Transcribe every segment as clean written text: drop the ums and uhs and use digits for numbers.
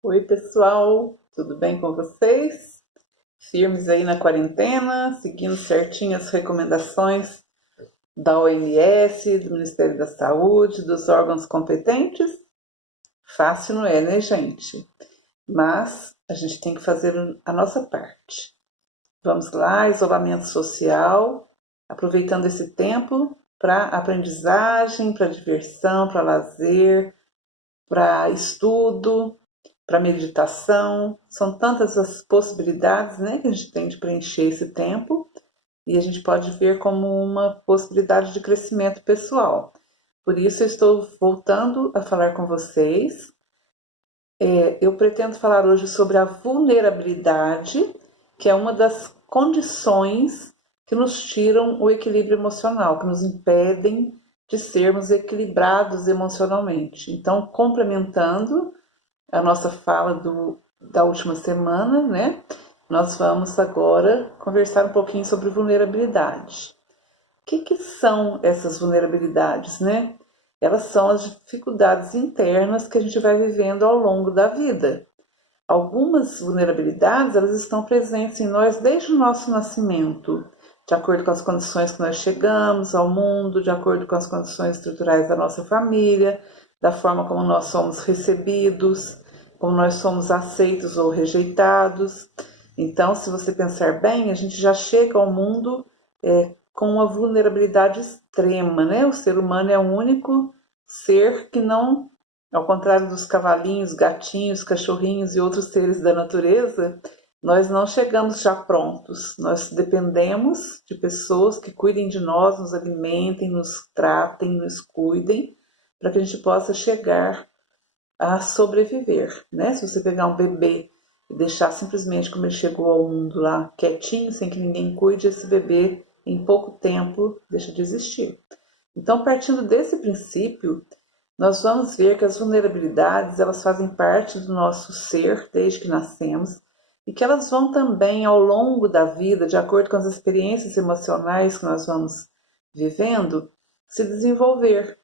Oi, pessoal, tudo bem com vocês? Firmes aí na quarentena, seguindo certinho as recomendações da OMS, do Ministério da Saúde, dos órgãos competentes? Fácil não é, né, gente? Mas a gente tem que fazer a nossa parte. Vamos lá, isolamento social, aproveitando esse tempo para aprendizagem, para diversão, para lazer, para estudo, para meditação. São tantas as possibilidades, né, que a gente tem de preencher esse tempo e a gente pode ver como uma possibilidade de crescimento pessoal. Por isso eu estou voltando a falar com vocês. Eu pretendo falar hoje sobre a vulnerabilidade, que é uma das condições que nos tiram o equilíbrio emocional, que nos impedem de sermos equilibrados emocionalmente. Então, complementando a nossa fala da última semana, né? Nós vamos agora conversar um pouquinho sobre vulnerabilidade. O que são essas vulnerabilidades, né? Elas são as dificuldades internas que a gente vai vivendo ao longo da vida. Algumas vulnerabilidades, elas estão presentes em nós desde o nosso nascimento, de acordo com as condições que nós chegamos ao mundo, de acordo com as condições estruturais da nossa família, da forma como nós somos recebidos, como nós somos aceitos ou rejeitados. Então, se você pensar bem, a gente já chega ao mundo com uma vulnerabilidade extrema, né? O ser humano é o único ser que não, ao contrário dos cavalinhos, gatinhos, cachorrinhos e outros seres da natureza, nós não chegamos já prontos. Nós dependemos de pessoas que cuidem de nós, nos alimentem, nos tratem, nos cuidem, para que a gente possa chegar a sobreviver, né? Se você pegar um bebê e deixar simplesmente como ele chegou ao mundo lá, quietinho, sem que ninguém cuide, esse bebê em pouco tempo deixa de existir. Então, partindo desse princípio, nós vamos ver que as vulnerabilidades, elas fazem parte do nosso ser desde que nascemos e que elas vão também ao longo da vida, de acordo com as experiências emocionais que nós vamos vivendo, se desenvolver.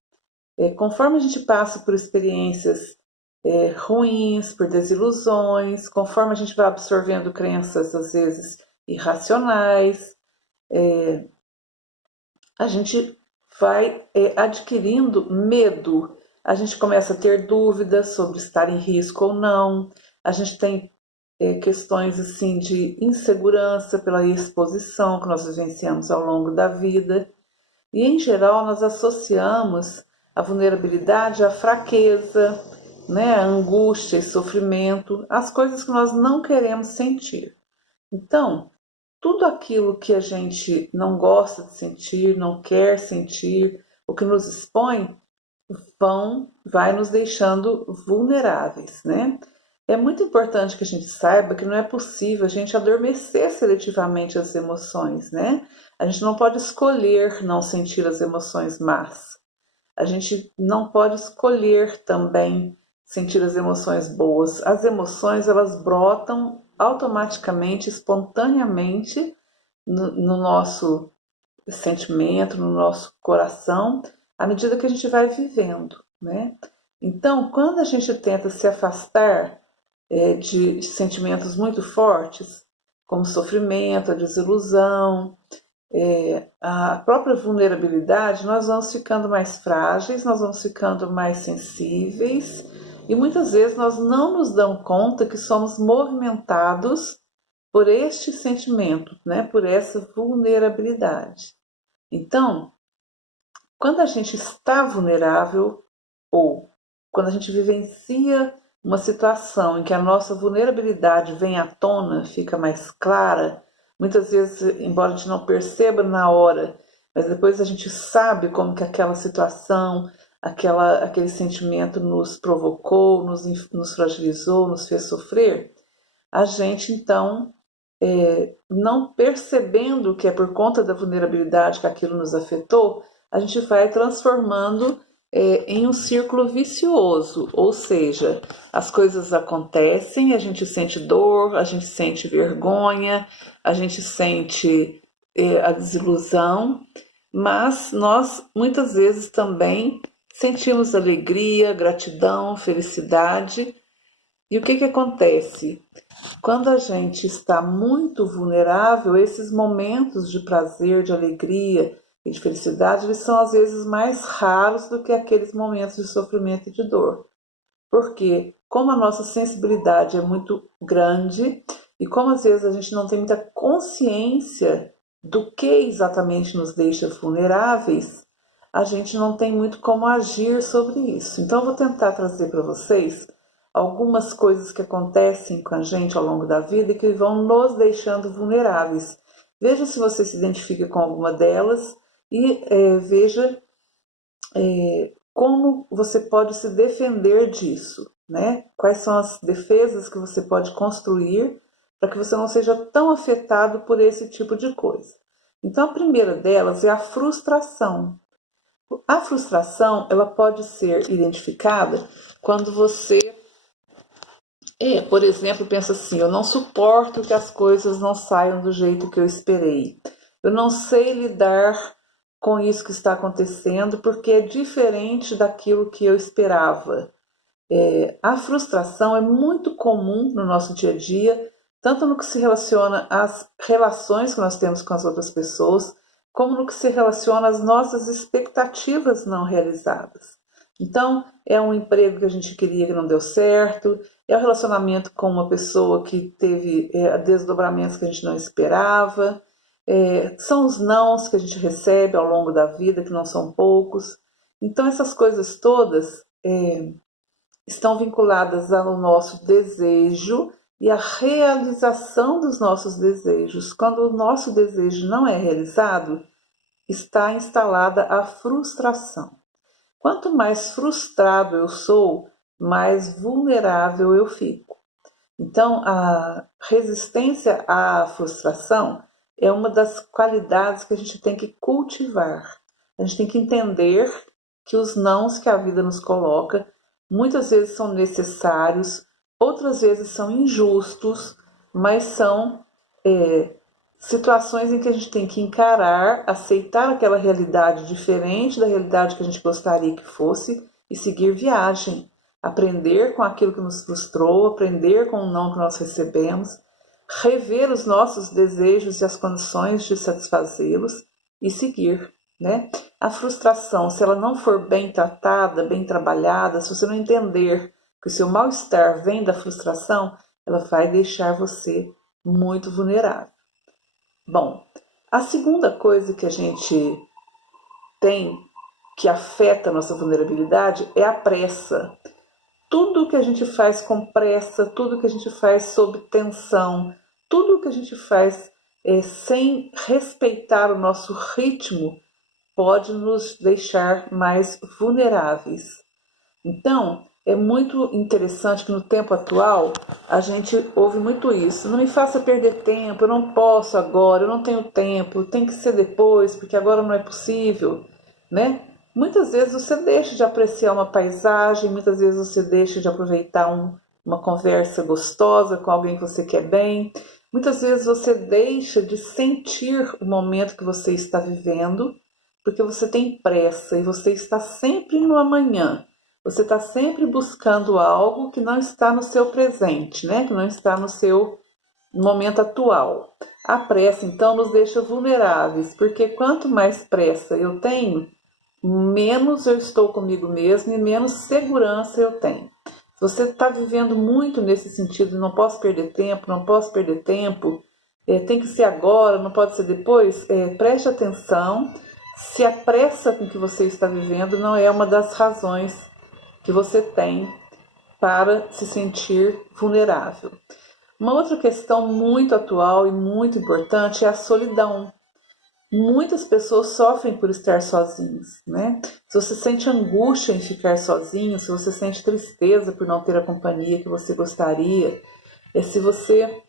Conforme a gente passa por experiências ruins, por desilusões, conforme a gente vai absorvendo crenças às vezes irracionais, a gente vai adquirindo medo, a gente começa a ter dúvidas sobre estar em risco ou não, a gente tem questões assim de insegurança pela exposição que nós vivenciamos ao longo da vida. E em geral nós associamos a vulnerabilidade à fraqueza, né, à angústia e sofrimento, às coisas que nós não queremos sentir. Então, tudo aquilo que a gente não gosta de sentir, não quer sentir, o que nos expõe, vai nos deixando vulneráveis, né? É muito importante que a gente saiba que não é possível a gente adormecer seletivamente as emoções, né? A gente não pode escolher não sentir as emoções más. A gente não pode escolher também sentir as emoções boas. As emoções, elas brotam automaticamente, espontaneamente no nosso sentimento, no nosso coração, à medida que a gente vai vivendo, né? Então, quando a gente tenta se afastar de sentimentos muito fortes, como sofrimento, a desilusão, a própria vulnerabilidade, nós vamos ficando mais frágeis, nós vamos ficando mais sensíveis e muitas vezes nós não nos damos conta que somos movimentados por este sentimento, né? Por essa vulnerabilidade. Então, quando a gente está vulnerável ou quando a gente vivencia uma situação em que a nossa vulnerabilidade vem à tona, fica mais clara, muitas vezes, embora a gente não perceba na hora, mas depois a gente sabe como que aquela situação, aquele sentimento nos provocou, nos fragilizou, nos fez sofrer, a gente então, não percebendo que é por conta da vulnerabilidade que aquilo nos afetou, a gente vai transformando em um círculo vicioso, ou seja, as coisas acontecem, a gente sente dor, a gente sente vergonha, a gente sente a desilusão, mas nós muitas vezes também sentimos alegria, gratidão, felicidade, E o que acontece? Quando a gente está muito vulnerável, esses momentos de prazer, de alegria e de felicidade, eles são às vezes mais raros do que aqueles momentos de sofrimento e de dor. Porque, como a nossa sensibilidade é muito grande e como às vezes a gente não tem muita consciência do que exatamente nos deixa vulneráveis, a gente não tem muito como agir sobre isso. Então, eu vou tentar trazer para vocês algumas coisas que acontecem com a gente ao longo da vida e que vão nos deixando vulneráveis. Veja se você se identifica com alguma delas e veja como você pode se defender disso, né? Quais são as defesas que você pode construir para que você não seja tão afetado por esse tipo de coisa. Então, a primeira delas é a frustração. A frustração, ela pode ser identificada quando você, por exemplo, pensa assim: eu não suporto que as coisas não saiam do jeito que eu esperei. Eu não sei lidar com isso que está acontecendo porque é diferente daquilo que eu esperava. A frustração é muito comum no nosso dia a dia, tanto no que se relaciona às relações que nós temos com as outras pessoas, como no que se relaciona às nossas expectativas não realizadas. Então, é um emprego que a gente queria que não deu certo, é o relacionamento com uma pessoa que teve desdobramentos que a gente não esperava, são os nãos que a gente recebe ao longo da vida, que não são poucos. Então, essas coisas todas estão vinculadas ao nosso desejo e à realização dos nossos desejos. Quando o nosso desejo não é realizado, está instalada a frustração. Quanto mais frustrado eu sou, mais vulnerável eu fico. Então, a resistência à frustração é uma das qualidades que a gente tem que cultivar. A gente tem que entender que os nãos que a vida nos coloca muitas vezes são necessários, outras vezes são injustos, mas são situações em que a gente tem que encarar, aceitar aquela realidade diferente da realidade que a gente gostaria que fosse e seguir viagem. Aprender com aquilo que nos frustrou, aprender com o não que nós recebemos, rever os nossos desejos e as condições de satisfazê-los e seguir, né? A frustração, se ela não for bem tratada, bem trabalhada, se você não entender que o seu mal-estar vem da frustração, ela vai deixar você muito vulnerável. Bom, a segunda coisa que a gente tem que afeta a nossa vulnerabilidade é a pressa. Tudo que a gente faz com pressa, tudo que a gente faz sob tensão, tudo que a gente faz sem respeitar o nosso ritmo pode nos deixar mais vulneráveis. Então, é muito interessante que no tempo atual a gente ouve muito isso. Não me faça perder tempo, eu não posso agora, eu não tenho tempo, tem que ser depois, porque agora não é possível, né? Muitas vezes você deixa de apreciar uma paisagem, muitas vezes você deixa de aproveitar uma conversa gostosa com alguém que você quer bem, muitas vezes você deixa de sentir o momento que você está vivendo, porque você tem pressa e você está sempre no amanhã. Você está sempre buscando algo que não está no seu presente, né? Que não está no seu momento atual. A pressa, então, nos deixa vulneráveis, porque quanto mais pressa eu tenho, menos eu estou comigo mesmo e menos segurança eu tenho. Se você está vivendo muito nesse sentido, não posso perder tempo, não posso perder tempo, tem que ser agora, não pode ser depois, preste atenção se a pressa com que você está vivendo não é uma das razões que você tem para se sentir vulnerável. Uma outra questão muito atual e muito importante é a solidão. Muitas pessoas sofrem por estar sozinhos, né? Se você sente angústia em ficar sozinho, se você sente tristeza por não ter a companhia que você gostaria, se você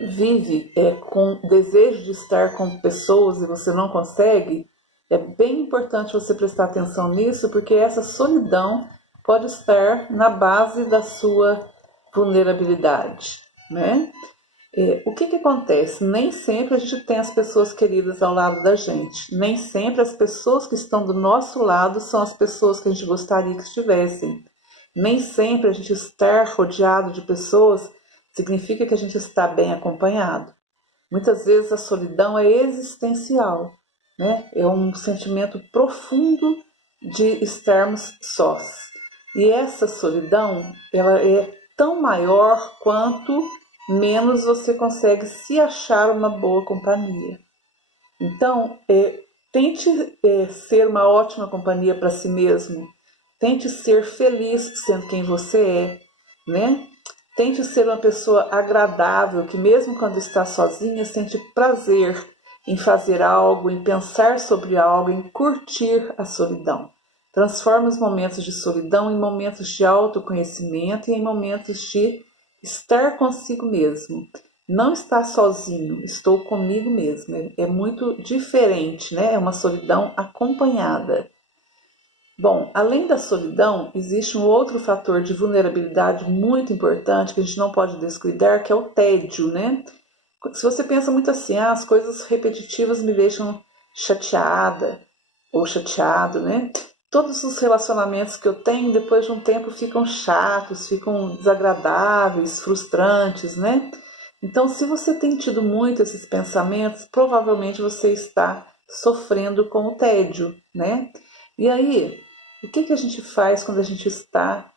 vive com desejo de estar com pessoas e você não consegue, é bem importante você prestar atenção nisso, porque essa solidão pode estar na base da sua vulnerabilidade, né? O que acontece? Nem sempre a gente tem as pessoas queridas ao lado da gente. Nem sempre as pessoas que estão do nosso lado são as pessoas que a gente gostaria que estivessem. Nem sempre a gente estar rodeado de pessoas significa que a gente está bem acompanhado. Muitas vezes a solidão é existencial, né? É um sentimento profundo de estarmos sós. E essa solidão, ela é tão maior quanto menos você consegue se achar uma boa companhia. Então, tente ser uma ótima companhia para si mesmo. Tente ser feliz sendo quem você é, né? Tente ser uma pessoa agradável, que mesmo quando está sozinha, sente prazer em fazer algo, em pensar sobre algo, em curtir a solidão. Transforme os momentos de solidão em momentos de autoconhecimento e em momentos de estar consigo mesmo. Não estar sozinho, estou comigo mesmo. É muito diferente, né? É uma solidão acompanhada. Bom, além da solidão, existe um outro fator de vulnerabilidade muito importante que a gente não pode descuidar, que é o tédio, né? Se você pensa muito assim, as coisas repetitivas me deixam chateada ou chateado, né? Todos os relacionamentos que eu tenho, depois de um tempo, ficam chatos, ficam desagradáveis, frustrantes, né? Então, se você tem tido muito esses pensamentos, provavelmente você está sofrendo com o tédio, né? E aí, o que a gente faz quando a gente está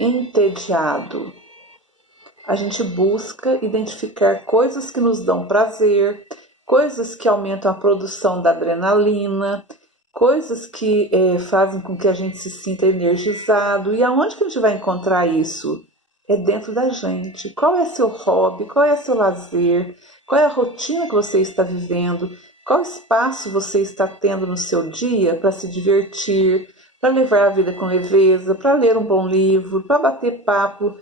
entediado? A gente busca identificar coisas que nos dão prazer, coisas que aumentam a produção da adrenalina, coisas que fazem com que a gente se sinta energizado. E aonde que a gente vai encontrar isso? É dentro da gente. Qual é seu hobby? Qual é seu lazer? Qual é a rotina que você está vivendo? Qual espaço você está tendo no seu dia para se divertir, para levar a vida com leveza, para ler um bom livro, para bater papo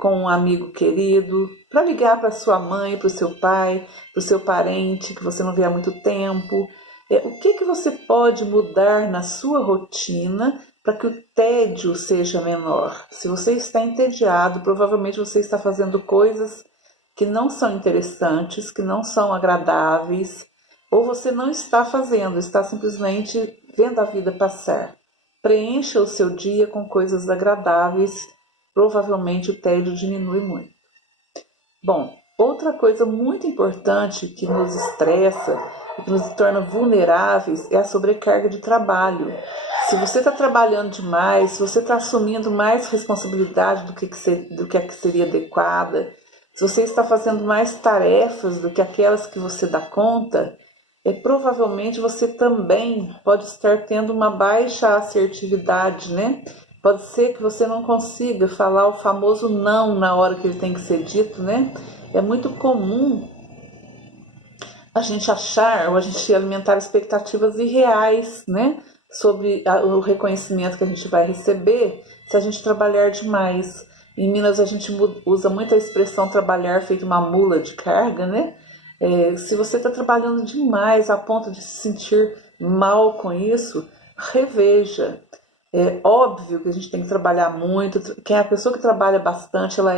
com um amigo querido, para ligar para sua mãe, para o seu pai, para o seu parente que você não vê há muito tempo. O que você pode mudar na sua rotina para que o tédio seja menor? Se você está entediado, provavelmente você está fazendo coisas que não são interessantes, que não são agradáveis, ou você não está fazendo, está simplesmente vendo a vida passar. Preencha o seu dia com coisas agradáveis, provavelmente o tédio diminui muito. Bom, outra coisa muito importante que nos estressa e que nos torna vulneráveis é a sobrecarga de trabalho. Se você está trabalhando demais, se você está assumindo mais responsabilidade do que seria adequada, se você está fazendo mais tarefas do que aquelas que você dá conta, provavelmente você também pode estar tendo uma baixa assertividade, né? Pode ser que você não consiga falar o famoso não na hora que ele tem que ser dito, né? É muito comum a gente achar ou a gente alimentar expectativas irreais, né? Sobre o reconhecimento que a gente vai receber se a gente trabalhar demais. Em Minas a gente usa muito a expressão trabalhar feito uma mula de carga, né? Se você está trabalhando demais a ponto de se sentir mal com isso, reveja. É óbvio que a gente tem que trabalhar muito. Quem é a pessoa que trabalha bastante, ela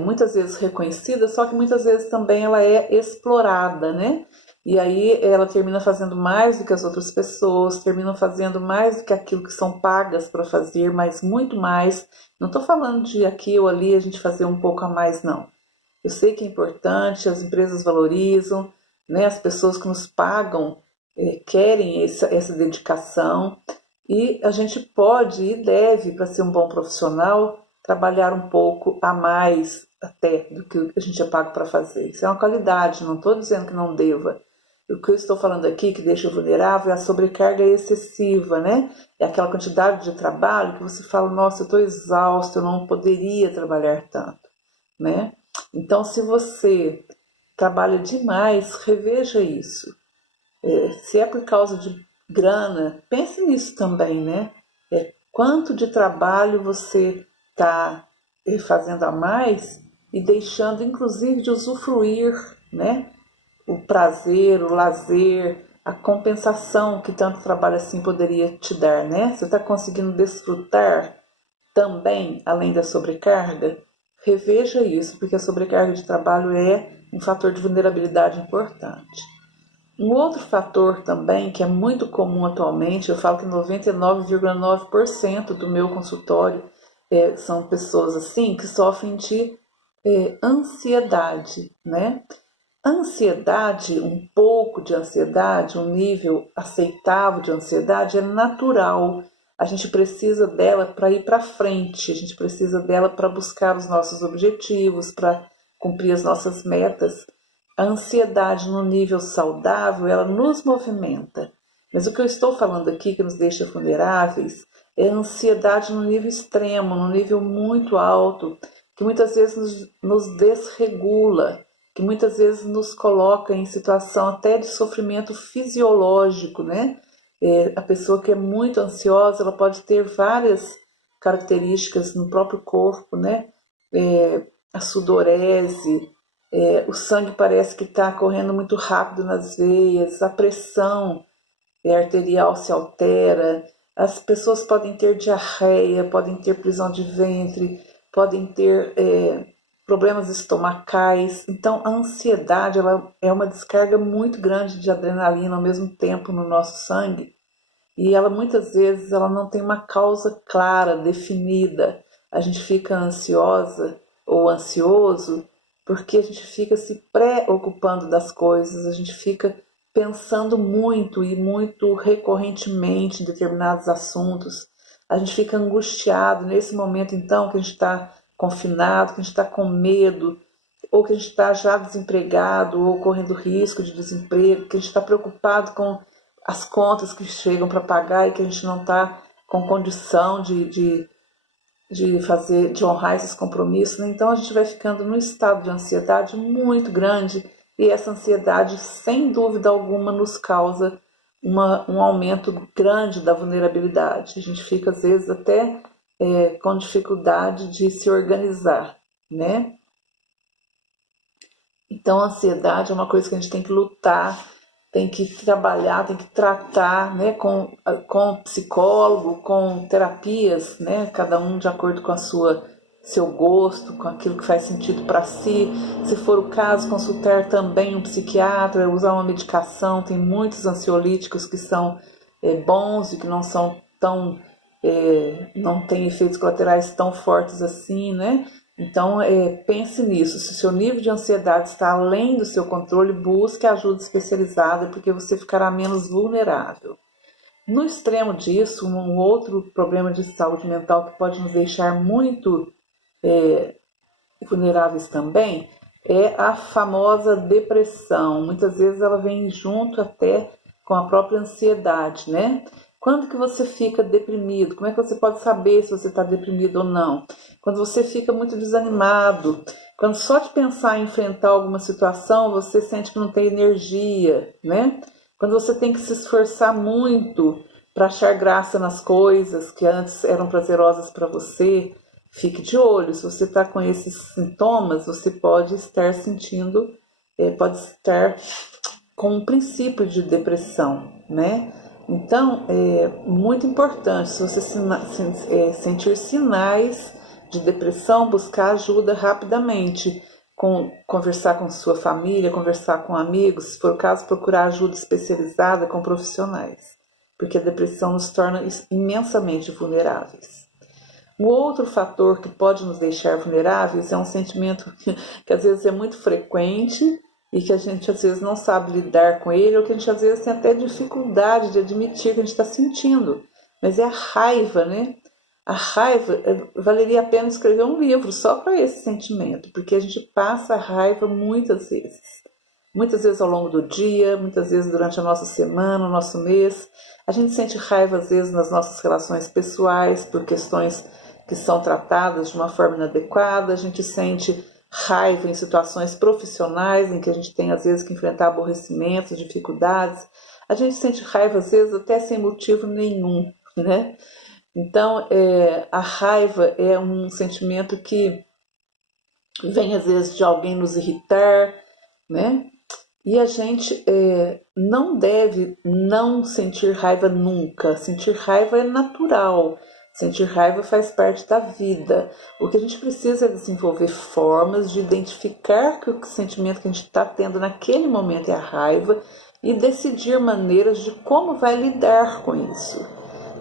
muitas vezes reconhecida, só que muitas vezes também ela é explorada, né? E aí ela termina fazendo mais do que as outras pessoas, termina fazendo mais do que aquilo que são pagas para fazer, mas muito mais. Não estou falando de aqui ou ali a gente fazer um pouco a mais, não. Eu sei que é importante, as empresas valorizam, né? As pessoas que nos pagam querem essa dedicação, e a gente pode e deve, para ser um bom profissional, trabalhar um pouco a mais até do que a gente é pago para fazer. Isso é uma qualidade, não estou dizendo que não deva. O que eu estou falando aqui, que deixa vulnerável, é a sobrecarga excessiva, né? É aquela quantidade de trabalho que você fala, nossa, eu estou exausto, eu não poderia trabalhar tanto, né? Então, se você trabalha demais, reveja isso. Se é por causa de grana, pense nisso também, né? Quanto de trabalho você está fazendo a mais e deixando, inclusive, de usufruir, né? O prazer, o lazer, a compensação que tanto trabalho assim poderia te dar, né? Você está conseguindo desfrutar também, além da sobrecarga? Reveja isso, porque a sobrecarga de trabalho é um fator de vulnerabilidade importante. Um outro fator também que é muito comum atualmente, eu falo que 99,9% do meu consultório são pessoas assim que sofrem de ansiedade, né? Ansiedade, um pouco de ansiedade, um nível aceitável de ansiedade é natural. A gente precisa dela para ir para frente, a gente precisa dela para buscar os nossos objetivos, para cumprir as nossas metas. A ansiedade no nível saudável, ela nos movimenta. Mas o que eu estou falando aqui que nos deixa vulneráveis é a ansiedade no nível extremo, no nível muito alto, que muitas vezes nos desregula, que muitas vezes nos coloca em situação até de sofrimento fisiológico, né? A pessoa que é muito ansiosa, ela pode ter várias características no próprio corpo, né? A sudorese, o sangue parece que está correndo muito rápido nas veias, a pressão arterial se altera, as pessoas podem ter diarreia, podem ter prisão de ventre, podem ter problemas estomacais. Então, a ansiedade ela é uma descarga muito grande de adrenalina ao mesmo tempo no nosso sangue e ela muitas vezes ela não tem uma causa clara, definida. A gente fica ansiosa ou ansioso porque a gente fica se preocupando das coisas, a gente fica pensando muito e muito recorrentemente em determinados assuntos. A gente fica angustiado nesse momento, então, que a gente está confinado, que a gente está com medo, ou que a gente está já desempregado, ou correndo risco de desemprego, que a gente está preocupado com as contas que chegam para pagar e que a gente não está com condição de honrar esses compromissos, né? Então a gente vai ficando num estado de ansiedade muito grande e essa ansiedade, sem dúvida alguma, nos causa um aumento grande da vulnerabilidade. A gente fica, às vezes, até com dificuldade de se organizar, né? Então, a ansiedade é uma coisa que a gente tem que lutar, tem que trabalhar, tem que tratar, né, com psicólogo, com terapias, né, cada um de acordo com seu gosto, com aquilo que faz sentido para si. Se for o caso, consultar também um psiquiatra, usar uma medicação. Tem muitos ansiolíticos que são bons e que não são tão não têm efeitos colaterais tão fortes assim, né? Então, pense nisso. Se o seu nível de ansiedade está além do seu controle, busque ajuda especializada, porque você ficará menos vulnerável. No extremo disso, um outro problema de saúde mental que pode nos deixar muito vulneráveis também é a famosa depressão. Muitas vezes ela vem junto até com a própria ansiedade, né? Quando que você fica deprimido? Como é que você pode saber se você está deprimido ou não? Quando você fica muito desanimado, quando só de pensar em enfrentar alguma situação você sente que não tem energia, né? Quando você tem que se esforçar muito para achar graça nas coisas que antes eram prazerosas para você, fique de olho. Se você está com esses sintomas, você pode estar sentindo, pode estar com um princípio de depressão, né? Então, é muito importante, se você sentir sinais de depressão, buscar ajuda rapidamente, conversar com sua família, conversar com amigos, se for o caso, procurar ajuda especializada com profissionais, porque a depressão nos torna imensamente vulneráveis. O outro fator que pode nos deixar vulneráveis é um sentimento que às vezes é muito frequente e que a gente às vezes não sabe lidar com ele, ou que a gente às vezes tem até dificuldade de admitir que a gente está sentindo, mas é a raiva, né? A raiva, valeria a pena escrever um livro só para esse sentimento, porque a gente passa a raiva muitas vezes ao longo do dia, muitas vezes durante a nossa semana, o nosso mês. A gente sente raiva às vezes nas nossas relações pessoais, por questões que são tratadas de uma forma inadequada, a gente sente raiva em situações profissionais em que a gente tem às vezes que enfrentar aborrecimentos, dificuldades. A gente sente raiva às vezes até sem motivo nenhum, né? Então, a raiva é um sentimento que vem às vezes de alguém nos irritar, né? E a gente não deve não sentir raiva nunca. Sentir raiva é natural. Sentir raiva faz parte da vida. O que a gente precisa é desenvolver formas de identificar que o sentimento que a gente está tendo naquele momento é a raiva e decidir maneiras de como vai lidar com isso.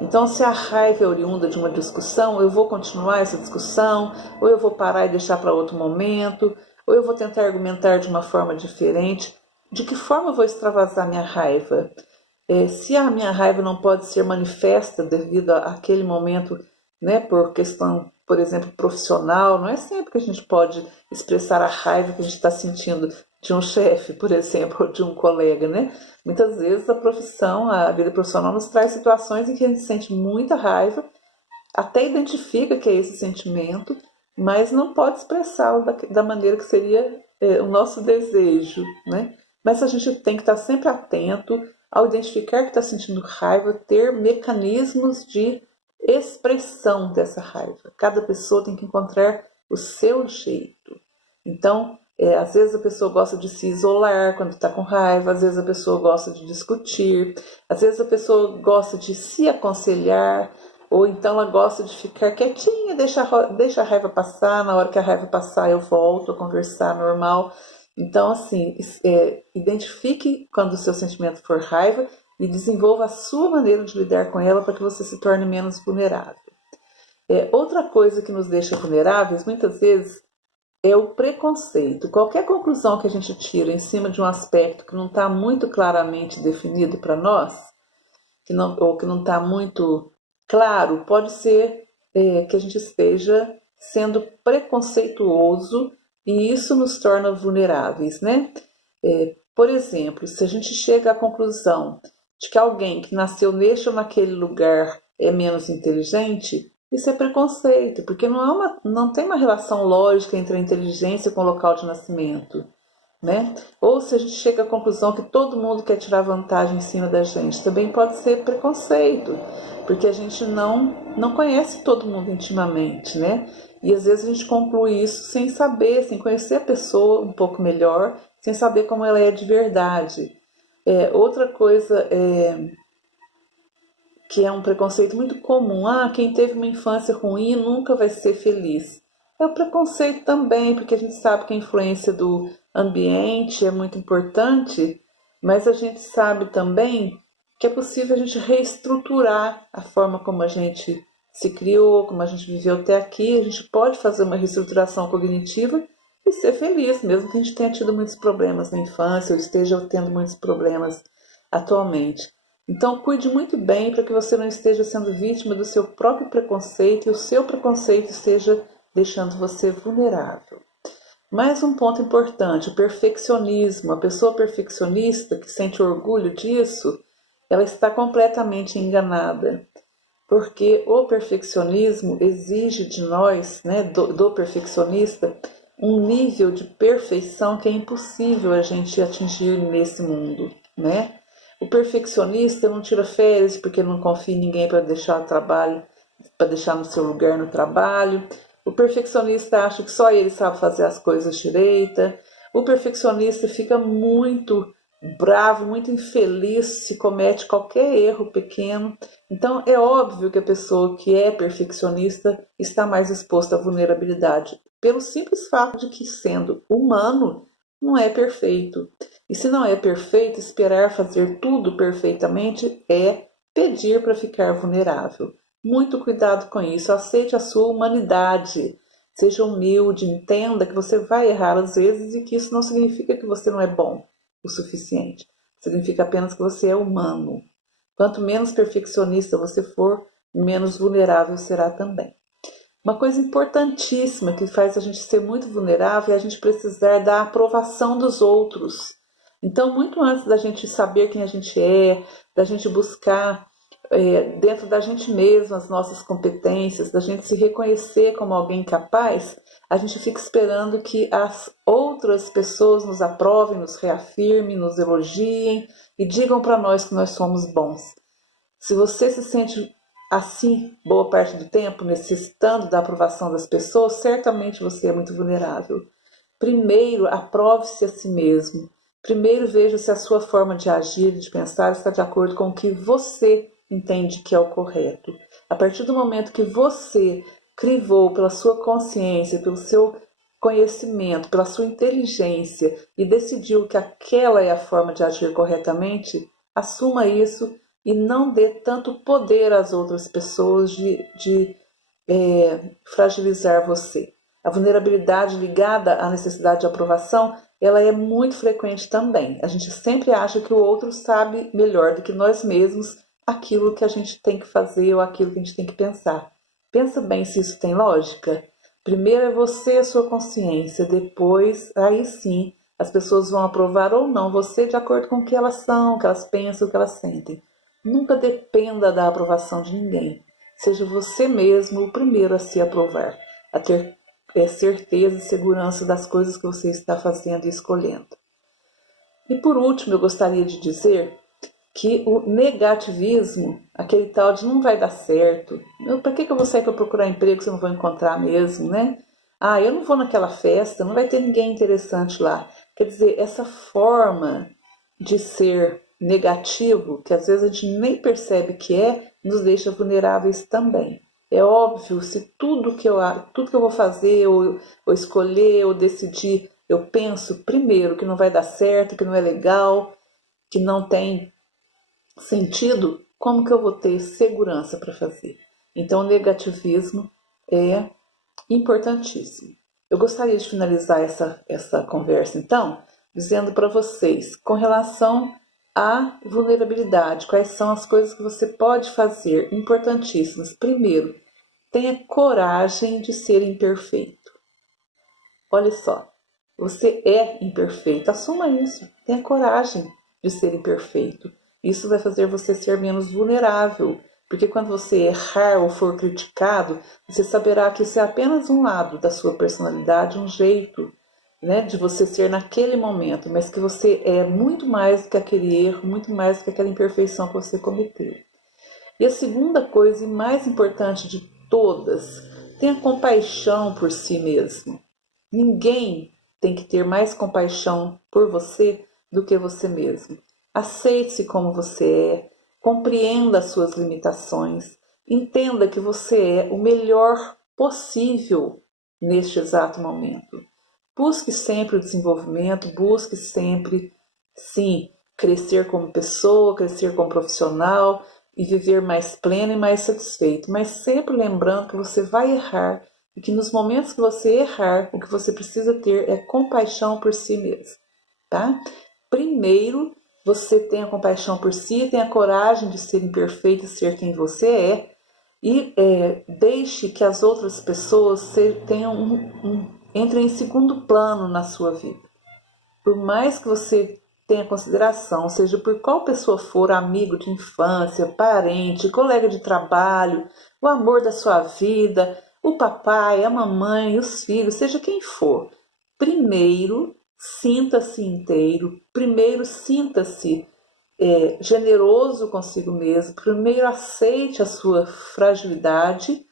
Então, se a raiva é oriunda de uma discussão, eu vou continuar essa discussão, ou eu vou parar e deixar para outro momento, ou eu vou tentar argumentar de uma forma diferente. De que forma eu vou extravasar minha raiva? Se a minha raiva não pode ser manifesta devido àquele momento, né, por questão, por exemplo, profissional, não é sempre que a gente pode expressar a raiva que a gente está sentindo de um chefe, por exemplo, ou de um colega, né? Muitas vezes a profissão, a vida profissional nos traz situações em que a gente sente muita raiva, até identifica que é esse sentimento, mas não pode expressá-lo da maneira que seria o nosso desejo, né? Mas a gente tem que estar sempre atento ao identificar que está sentindo raiva, ter mecanismos de expressão dessa raiva. Cada pessoa tem que encontrar o seu jeito. Então, às vezes a pessoa gosta de se isolar quando está com raiva, às vezes a pessoa gosta de discutir, às vezes a pessoa gosta de se aconselhar, ou então ela gosta de ficar quietinha, deixa a raiva passar, na hora que a raiva passar eu volto a conversar normal. Então, assim, identifique quando o seu sentimento for raiva e desenvolva a sua maneira de lidar com ela para que você se torne menos vulnerável. Outra coisa que nos deixa vulneráveis, muitas vezes, é o preconceito. Qualquer conclusão que a gente tira em cima de um aspecto que não está muito claramente definido para nós, ou que não está muito claro, pode ser que a gente esteja sendo preconceituoso e isso nos torna vulneráveis, né? Por exemplo, se a gente chega à conclusão de que alguém que nasceu neste ou naquele lugar é menos inteligente, isso é preconceito, porque não tem uma relação lógica entre a inteligência com o local de nascimento, né? Ou se a gente chega à conclusão que todo mundo quer tirar vantagem em cima da gente, também pode ser preconceito, porque a gente não conhece todo mundo intimamente, né? E às vezes a gente conclui isso sem saber, sem conhecer a pessoa um pouco melhor, sem saber como ela é de verdade. Outra coisa que é um preconceito muito comum, quem teve uma infância ruim nunca vai ser feliz. É o preconceito também, porque a gente sabe que a influência do ambiente é muito importante, mas a gente sabe também que é possível a gente reestruturar a forma como a gente se criou, como a gente viveu até aqui. A gente pode fazer uma reestruturação cognitiva e ser feliz, mesmo que a gente tenha tido muitos problemas na infância ou esteja tendo muitos problemas atualmente. Então, cuide muito bem para que você não esteja sendo vítima do seu próprio preconceito e o seu preconceito esteja deixando você vulnerável. Mais um ponto importante, o perfeccionismo. A pessoa perfeccionista que sente orgulho disso, ela está completamente enganada, porque o perfeccionismo exige de nós, né, do perfeccionista, um nível de perfeição que é impossível a gente atingir nesse mundo, né? O perfeccionista não tira férias porque não confia em ninguém para deixar o trabalho, para deixar no seu lugar no trabalho. O perfeccionista acha que só ele sabe fazer as coisas direita. O perfeccionista fica muito bravo, muito infeliz se comete qualquer erro pequeno. Então é óbvio que a pessoa que é perfeccionista está mais exposta à vulnerabilidade, pelo simples fato de que, sendo humano, não é perfeito. E se não é perfeito, esperar fazer tudo perfeitamente é pedir para ficar vulnerável. Muito cuidado com isso, aceite a sua humanidade, seja humilde, entenda que você vai errar às vezes e que isso não significa que você não é bom o suficiente. Significa apenas que você é humano. Quanto menos perfeccionista você for, menos vulnerável será também. Uma coisa importantíssima que faz a gente ser muito vulnerável é a gente precisar da aprovação dos outros. Então, muito antes da gente saber quem a gente é, da gente buscar dentro da gente mesma as nossas competências, da gente se reconhecer como alguém capaz, a gente fica esperando que as outras pessoas nos aprovem, nos reafirmem, nos elogiem e digam para nós que nós somos bons. Se você se sente assim boa parte do tempo, necessitando da aprovação das pessoas, certamente você é muito vulnerável. Primeiro, aprove-se a si mesmo. Primeiro, veja se a sua forma de agir e de pensar está de acordo com o que você entende que é o correto. A partir do momento que você crivou pela sua consciência, pelo seu conhecimento, pela sua inteligência e decidiu que aquela é a forma de agir corretamente, assuma isso e não dê tanto poder às outras pessoas de fragilizar você. A vulnerabilidade ligada à necessidade de aprovação, ela é muito frequente também. A gente sempre acha que o outro sabe melhor do que nós mesmos aquilo que a gente tem que fazer ou aquilo que a gente tem que pensar. Pensa bem se isso tem lógica. Primeiro é você, a sua consciência, depois, aí sim, as pessoas vão aprovar ou não você de acordo com o que elas são, o que elas pensam, o que elas sentem. Nunca dependa da aprovação de ninguém. Seja você mesmo o primeiro a se aprovar, a ter certeza e segurança das coisas que você está fazendo e escolhendo. E por último, eu gostaria de dizer que o negativismo, aquele tal de não vai dar certo, para que eu vou sair para procurar emprego se eu não vou encontrar mesmo, né? Ah, eu não vou naquela festa, não vai ter ninguém interessante lá. Quer dizer, essa forma de ser negativo, que às vezes a gente nem percebe que nos deixa vulneráveis também. É óbvio, se tudo que eu vou fazer, ou escolher, ou decidir, eu penso primeiro que não vai dar certo, que não é legal, que não tem sentido, como que eu vou ter segurança para fazer? Então, o negativismo é importantíssimo. Eu gostaria de finalizar essa conversa, então, dizendo para vocês, com relação à vulnerabilidade, quais são as coisas que você pode fazer, importantíssimas. Primeiro, tenha coragem de ser imperfeito. Olha só, você é imperfeito, assuma isso, tenha coragem de ser imperfeito. Isso vai fazer você ser menos vulnerável, porque quando você errar ou for criticado, você saberá que isso é apenas um lado da sua personalidade, um jeito, né, de você ser naquele momento, mas que você é muito mais do que aquele erro, muito mais do que aquela imperfeição que você cometeu. E a segunda coisa, e mais importante de todas, tenha compaixão por si mesmo. Ninguém tem que ter mais compaixão por você do que você mesmo. Aceite-se como você é, compreenda as suas limitações, entenda que você é o melhor possível neste exato momento. Busque sempre o desenvolvimento, busque sempre, sim, crescer como pessoa, crescer como profissional e viver mais pleno e mais satisfeito, mas sempre lembrando que você vai errar e que nos momentos que você errar, o que você precisa ter é compaixão por si mesmo, tá? Primeiro, você tenha compaixão por si, tenha coragem de ser imperfeito e ser quem você é, e deixe que as outras pessoas entrem em segundo plano na sua vida. Por mais que você tenha consideração, seja por qual pessoa for, amigo de infância, parente, colega de trabalho, o amor da sua vida, o papai, a mamãe, os filhos, seja quem for, primeiro sinta-se inteiro, primeiro sinta-se generoso consigo mesmo, primeiro aceite a sua fragilidade,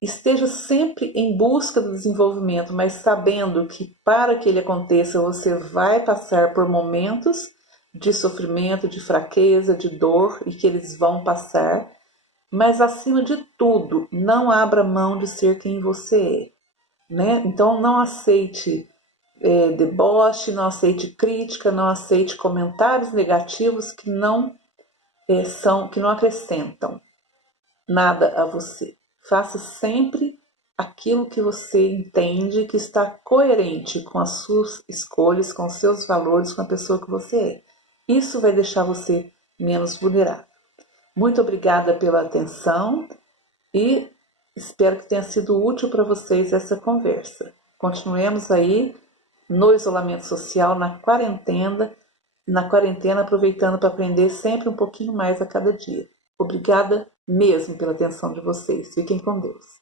esteja sempre em busca do desenvolvimento, mas sabendo que para que ele aconteça você vai passar por momentos de sofrimento, de fraqueza, de dor e que eles vão passar, mas acima de tudo, não abra mão de ser quem você é, né? Então não aceite deboche, não aceite crítica, não aceite comentários negativos que não acrescentam nada a você. Faça sempre aquilo que você entende que está coerente com as suas escolhas, com os seus valores, com a pessoa que você é. Isso vai deixar você menos vulnerável. Muito obrigada pela atenção e espero que tenha sido útil para vocês essa conversa. Continuemos aí no isolamento social, na quarentena, aproveitando para aprender sempre um pouquinho mais a cada dia. Obrigada mesmo pela atenção de vocês. Fiquem com Deus.